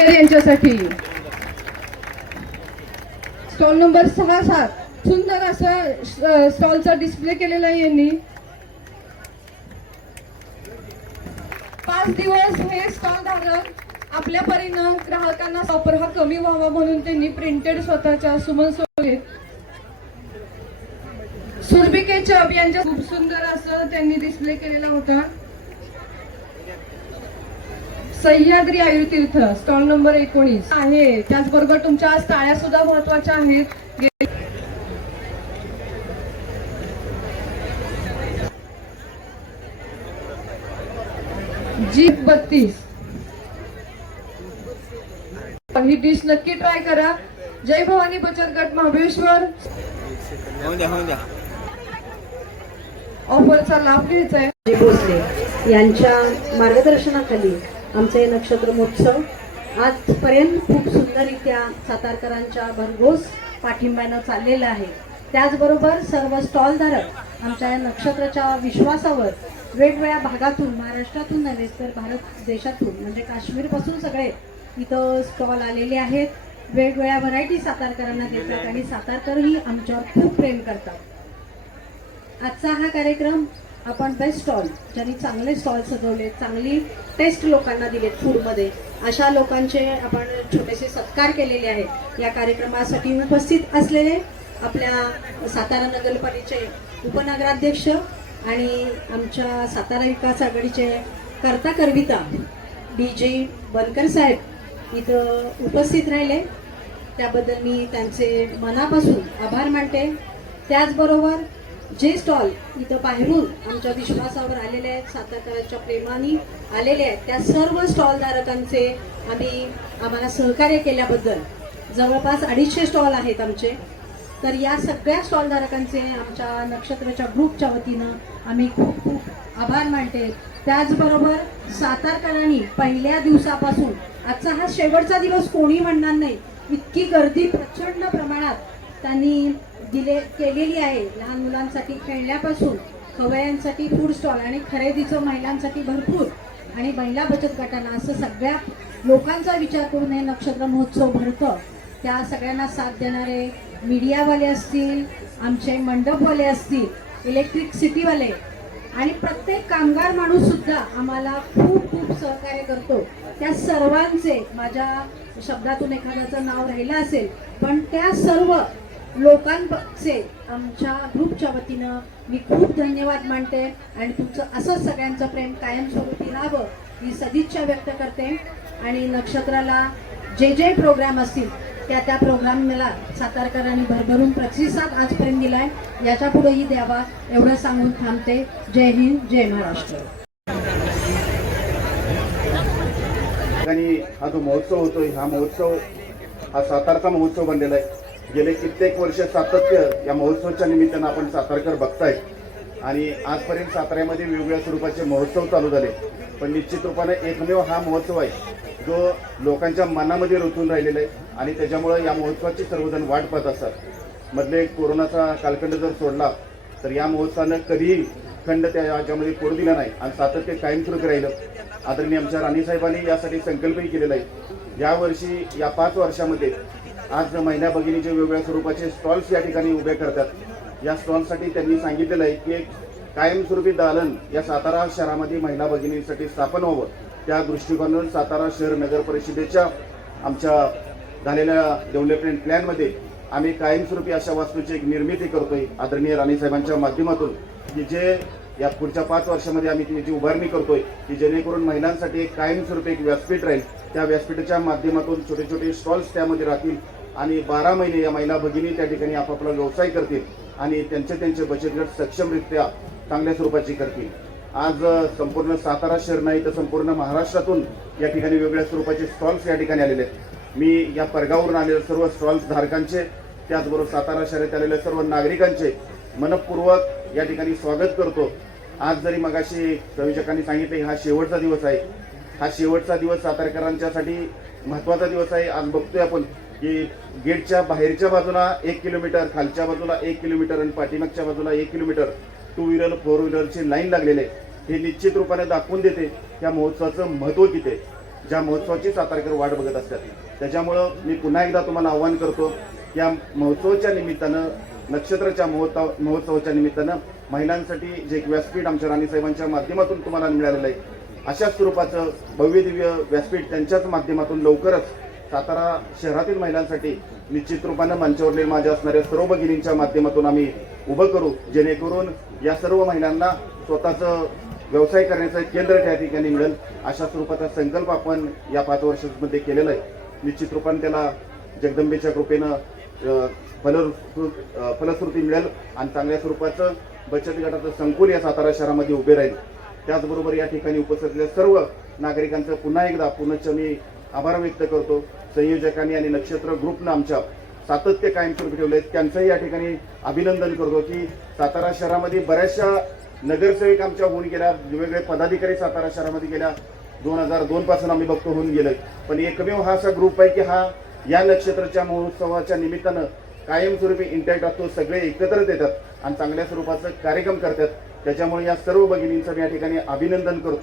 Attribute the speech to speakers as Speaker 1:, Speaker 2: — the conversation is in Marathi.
Speaker 1: केअर यांच्यासाठी. स्टॉल नंबर सहा सात. सुंदर असं स्टॉलचा डिस्प्ले केलेला आहे यांनी. पाच दिवस हे स्टॉल धारक आपल्या परिणाम ग्राहकांना वापर हा कमी व्हावा म्हणून त्यांनी प्रिंटेड स्वतःच्या सुमन सोले चप यांच्या खूप सुंदर असं त्यांनी डिस्प्ले केलेला होता. सह्याद्री आयुर्तीर्थ स्टॉल नंबर एकोणीस. आहे. त्याचबरोबर तुमच्या आज टाळ्या सुद्धा महत्त्वाच्या आहेत. गे- जीप बत्तीस. ही डिश नक्की ट्राय करा. जय भवानी बचत गट महाबळेश्वर. ऑफरचा लाभ घ्यायचा आहे.
Speaker 2: भोसले यांच्या मार्गदर्शनाखाली आमचे नक्षत्र महोत्सव. आजपर्यंत खूप सुंदररित्या सातारकरांच्या भरघोस पाठिंब्यानं चाललेलं आहे. त्याचबरोबर सर्व स्टॉलधारक आमच्या या नक्षत्राच्या विश्वासावर वेगवेगळ्या भागातून महाराष्ट्रातून नव्हे तर भारत देशातून म्हणजे काश्मीरपासून सगळे इथं स्टॉल आलेले आहेत. वेगवेगळ्या व्हरायटी सातारकरांना देतात आणि सातारकरही आमच्यावर खूप प्रेम करतात. आजचा हा कार्यक्रम आपण बेस्ट स्टॉल ज्यांनी चांगले स्टॉल सजवले चांगली टेस्ट लोकांना दिलेत फूडमध्ये अशा लोकांचे आपण छोटेसे सत्कार केलेले आहेत. या कार्यक्रमासाठी उपस्थित असलेले आपल्या सातारा नगरपालिकेचे उपनगराध्यक्ष आणि आमच्या सातारा विकास आघाडीचे कर्ता करविता डी जे बनकर साहेब इथं उपस्थित राहिले. त्याबद्दल मी त्यांचे मनापासून आभार मानते. त्याचबरोबर जे स्टॉल इथं बाहेरून आमच्या विश्वासावर आलेले आहेत सातारकरांच्या प्रेमाने आलेले आहेत त्या सर्व स्टॉलधारकांचे आम्ही आम्हाला सहकार्य केल्याबद्दल जवळपास अडीचशे स्टॉल आहेत आमचे. तर या सगळ्या स्टॉलधारकांचे आमच्या नक्षत्राच्या ग्रुपच्या वतीनं आम्ही खूप खूप आभार मानते. त्याचबरोबर सातारकरांनी पहिल्या दिवसापासून आजचा हा शेवटचा दिवस कोणी म्हणणार नाही इतकी गर्दी प्रचंड प्रमाणात त्यांनी दिले केलेली आहे. लहान मुलांसाठी खेळण्यापासून खवयांसाठी फूड स्टॉल आणि खरेदीचं महिलांसाठी भरपूर. आणि महिला बचत गटांना असं सगळ्या लोकांचा विचार करून हे नक्षत्र महोत्सव भरतं. त्या सगळ्यांना साथ देणारे मीडियावाले असतील आमचे मंडपवाले असतील इलेक्ट्रिक सिटीवाले आणि प्रत्येक कामगार माणूससुद्धा आम्हाला खूप खूप सहकार्य करतो. त्या सर्वांचे माझ्या शब्दातून एखाद्याचं नाव राहिलं असेल पण त्या सर्व लोकांचे आमच्या ग्रुपच्या वतीनं मी खूप धन्यवाद मानते आणि तुमचं असंच सगळ्यांचं प्रेम कायमस्वरूपी राहावं मी सदिच्छा व्यक्त करते. आणि नक्षत्राला जे जे प्रोग्राम असतील त्या त्या प्रोग्रामला सातारकरांनी भरभरून प्रतिसाद आजपर्यंत दिलाय याच्या पुढेही द्यावा एवढं सांगून थांबते. जय हिंद जय महाराष्ट्र.
Speaker 3: आणि हा जो महोत्सव होतो हा महोत्सव हा सातारचा महोत्सव बनलेला आहे. गेले कित्येक वर्ष सातत्य या महोत्सवाच्या निमित्तानं आपण सातारकर बघताय. आणि आजपर्यंत साताऱ्यामध्ये वेगवेगळ्या स्वरूपाचे महोत्सव चालू झाले. पण निश्चित रूपाने एकमेव हा महोत्सव आहे जो लोकांच्या मनामध्ये रुतून राहिलेला आहे आणि त्याच्यामुळे या महोत्सवाची सर्वजण वाट पाहत असतात. मधले कोरोनाचा कालखंड जर सोडला तर या महोत्सवानं कधीही खंड त्या याच्यामध्ये पडू दिला नाही आणि सातत्य कायमस्वरूपी राहिलं. आदरणीय आमच्या राणीसाहेबांनी यासाठी संकल्पही केलेला आहे. यावर्षी या पाच वर्षामध्ये आज महिला भगिनीचे वेगवेगळ्या स्वरूपाचे स्टॉल्स या ठिकाणी उभे करतात. या स्टॉलसाठी त्यांनी सांगितलेलं आहे की एक कायमस्वरूपी दालन या सातारा शहरामध्ये महिला भगिनींसाठी स्थापन व्हावं. त्या दृष्टिकोनातून सातारा शहर नगर परिषदेच्या आमच्या झालेल्या डेव्हलपमेंट प्लॅनमध्ये आम्ही कायमस्वरूपी अशा वास्तूची एक निर्मिती करतोय आदरणीय राणीसाहेबांच्या माध्यमातून की जे या पुढच्या पाच वर्षामध्ये आम्ही त्याची उभारणी करतोय की जेणेकरून महिलांसाठी एक कायमस्वरूपी एक व्यासपीठ राहील. त्या व्यासपीठाच्या माध्यमातून छोटे छोटे स्टॉल्स त्यामध्ये राहतील. आणि बारा महिने या महिला भगिनी त्या ठिकाणी आपापला व्यवसाय करतील आणि त्यांचे त्यांचे बचत गट सक्षमरित्या चांगल्या स्वरूपाची करतील. आज संपूर्ण सातारा शहर नाही तर संपूर्ण महाराष्ट्रातून या ठिकाणी वेगवेगळ्या स्वरूपाचे स्टॉल्स या ठिकाणी आलेले आहेत. मी या परगावरून आलेल्या सर्व स्टॉल्स धारकांचे त्याचबरोबर सातारा शहरात आलेल्या सर्व नागरिकांचे मनपूर्वक या ठिकाणी स्वागत करतो. आज जरी मगाशी प्रवेशकांनी सांगितले हा शेवटचा दिवस आहे. हा शेवटचा दिवस सातारकरांच्यासाठी महत्त्वाचा दिवस आहे. आज बघतोय आपण की गेटच्या बाहेरच्या बाजूला एक किलोमीटर खालच्या बाजूला एक किलोमीटर आणि पाठीमागच्या बाजूला एक किलोमीटर टू व्हीलर फोर व्हीलरची लाईन लागलेली आहे. हे निश्चित रूपाने दाखवून देते त्या महोत्सवाचं महत्त्व किती ज्या महोत्सवाची सातारकर वाट बघत असतात. त्याच्यामुळं मी पुन्हा एकदा तुम्हाला आव्हान करतो या महोत्सवाच्या निमित्तानं नक्षत्राच्या महोत्सव महोत्सवाच्या निमित्तानं महिलांसाठी जे एक व्यासपीठ आमच्या राणीसाहेबांच्या माध्यमातून तुम्हाला मिळालेलं आहे अशाच स्वरूपाचं भव्यदिव्य व्यासपीठ त्यांच्याच माध्यमातून लवकरच सातारा शहरातील महिलांसाठी निश्चित रूपानं मंचावरले माझ्या असणाऱ्या सर्व भगिनींच्या माध्यमातून आम्ही उभं करू जेणेकरून या सर्व महिलांना स्वतःचं व्यवसाय करण्याचं एक केंद्र त्या ठिकाणी मिळेल अशा स्वरूपाचा संकल्प आपण या पाच वर्षांमध्ये केलेला आहे. निश्चित रूपाने त्याला जगदंबेच्या कृपेनं अ, फलश्रुती मिळेल आणि चांगल्या स्वरूपाचं बचत गटाचं संकुल या सातारा शहरामध्ये उभे राहील. त्याचबरोबर या ठिकाणी उपस्थित सर्व नागरिकांचं पुन्हा एकदा पुनश्च मी आभार व्यक्त करतो. संयोजकांनी आणि नक्षत्र ग्रुपनं आमच्या सातत्य कायमस्वरूपी ठेवले आहेत त्यांचंही या ठिकाणी अभिनंदन करतो की सातारा शहरामध्ये बऱ्याचशा नगरसेवक आमच्या होऊन गेल्या. वेगवेगळे पदाधिकारी सातारा शहरामध्ये गेल्या. दोन हजार दोन पासून आम्ही बघतो होऊन गेलोय. पण एकमेव हा असा ग्रुप आहे की हा या नक्षत्राच्या महोत्सवाच्या निमित्तानं कायमस्वरूपी इंटॅक्ट असतो. सगळे एकत्रच येतात आणि चांगल्या स्वरूपाचं कार्यक्रम करतात. त्याच्यामुळे या सर्व भगिनींचं मी या ठिकाणी अभिनंदन करतो.